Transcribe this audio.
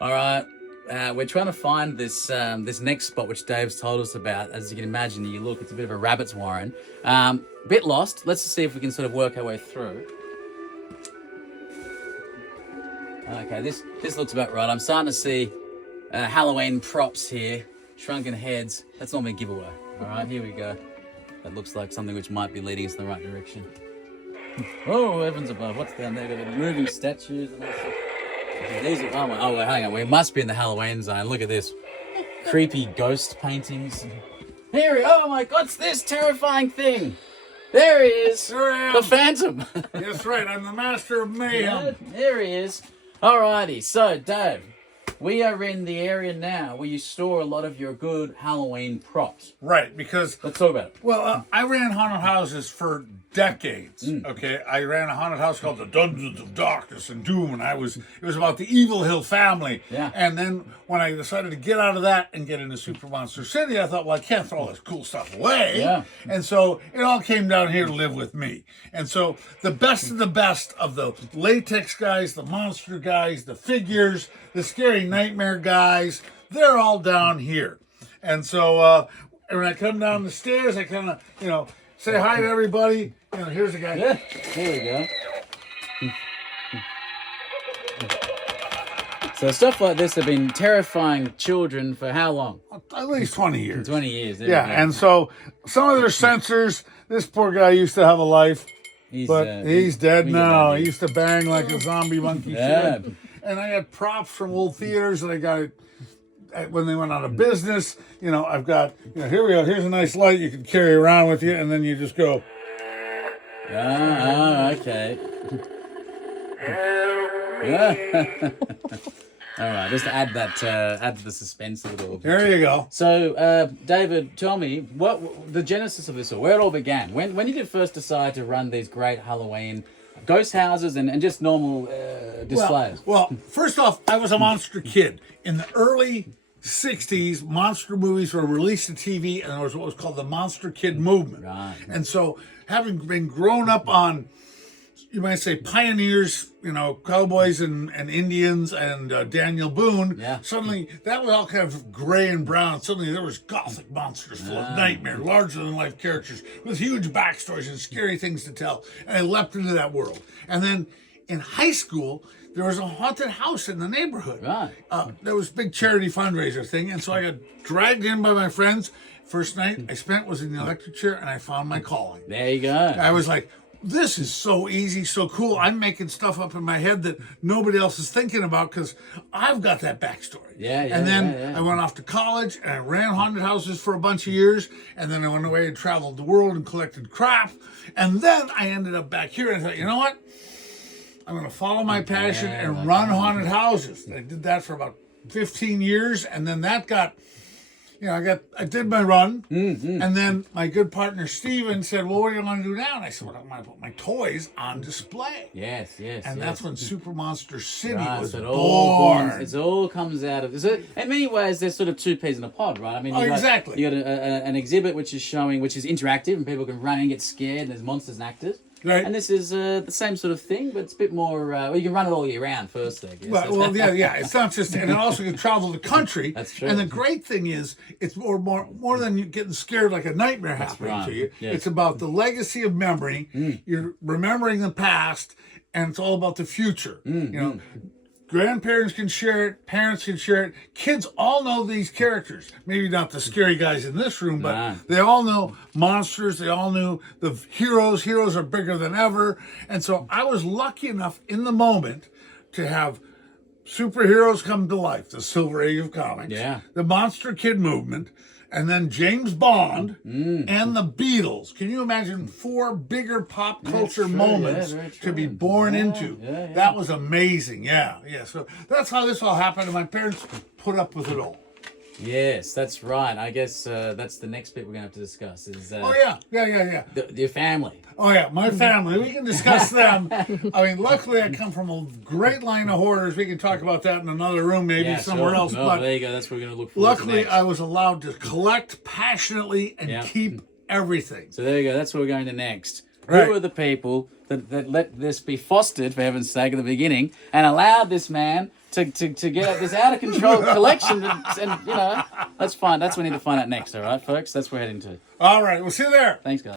All right. We're trying to find this this next spot which Dave's told us about. As you can imagine, you look, it's a bit of a rabbit's warren. Bit lost. Let's just see if we can sort of work our way through. Okay, this looks about right. I'm starting to see Halloween props here, shrunken heads. That's normally a giveaway. All right, here we go. That looks like something which might be leading us in the right direction. Oh, heavens above! What's down there? Got the moving statues and all sorts. These are, oh, hang on. We must be in the Halloween zone. Look at this. Creepy ghost paintings. Here, oh my God, what's this terrifying thing? There he is. There I am. The Phantom. That's right. I'm the master of mayhem. Yeah, there he is. Alrighty, so Dave, we are in the area now where you store a lot of your good Halloween props. Right, because... Let's talk about it. Well, I ran haunted houses for decades, okay? I ran a haunted house called the Dungeons of Darkness and Doom, and it was about the Evil Hill family. Yeah. And then when I decided to get out of that and get into SuperMonsterCity, I thought, well, I can't throw all this cool stuff away. Yeah. And so it all came down here to live with me. And so the best of the best of the latex guys, the monster guys, the figures, the scary nightmare guys, they're all down here. And so when I come down the stairs, I kind of, say hi to everybody. Here's a guy. Yeah, here we go. So stuff like this have been terrifying children for how long? At least 20 years. 20 years. There Yeah, we go. and so some of their sensors, this poor guy used to have a life, He's dead we now. get He used to bang like a zombie monkey Yeah. should. And I had props from old theaters that I got when they went out of business. I've got, here we go. Here's a nice light you can carry around with you, and then you just go. Okay. Yeah. All right, just to add to the suspense a little. There you go. So, David, tell me what the genesis of this, or where it all began. When did you first decide to run these great Halloween ghost houses and just normal displays? Well, first off, I was a monster kid. In the early 60s, monster movies were released to TV, and there was what was called the Monster Kid movement. Right. And so, having been grown up on, you might say, pioneers, cowboys and Indians and Daniel Boone, Yeah. suddenly that was all kind of gray and brown. Suddenly there was gothic monsters full of nightmare, larger-than-life characters with huge backstories and scary things to tell. And I leapt into that world. And then in high school, there was a haunted house in the neighborhood. Right. There was a big charity fundraiser thing, and so I got dragged in by my friends. First night I spent was in the electric chair, and I found my calling. There you go. I was like, this is so easy, so cool. I'm making stuff up in my head that nobody else is thinking about because I've got that backstory. Yeah, And then yeah. I went off to college and I ran haunted houses for a bunch of years. And then I went away and traveled the world and collected crap. And then I ended up back here and I thought, you know what? I'm going to follow my passion and run haunted houses. I did that for about 15 years. And then that got... I did my run, and then my good partner Steven said, well, what do you want to do now? And I said, well, I want to put my toys on display. Yes. And that's when SuperMonsterCity was so born. It all comes out of. So in many ways, there's sort of two peas in a pod, right? I mean, Exactly. You got an exhibit which is interactive, and people can run and get scared. And there's monsters and actors. Right. And this is the same sort of thing, but it's a bit more. Well, you can run it all year round first, I guess. Well, yeah. It's not just, and it also can travel the country. That's true. And the great thing is, it's more than you getting scared like a nightmare happening to you. Yes. It's about the legacy of memory. You're remembering the past, and it's all about the future. Grandparents can share it, parents can share it, kids all know these characters. Maybe not the scary guys in this room, but they all know monsters, they all knew the heroes. Heroes are bigger than ever. And so I was lucky enough in the moment to have superheroes come to life, the Silver Age of comics, the Monster Kid movement, and then James Bond and the Beatles. Can you imagine 4 bigger pop culture moments to be born into? That was amazing. Yeah. So that's how this all happened, and my parents put up with it all. Yes, that's right. I guess that's the next bit we're going to have to discuss is... Yeah. Your family. Oh, yeah, my family. We can discuss them. I mean, luckily I come from a great line of horrors. We can talk about that in another room, maybe somewhere else. No, but there you go. That's what we're going to look forward luckily, to next. I was allowed to collect passionately and keep everything. So there you go. That's what we're going to next. Right. Who are the people that let this be fostered, for heaven's sake, at the beginning, and allowed this man to get this out of control collection, and that's fine. That's what we need to find out next. All right, folks, that's what we're heading to. All right, we'll see you there. Thanks, guys.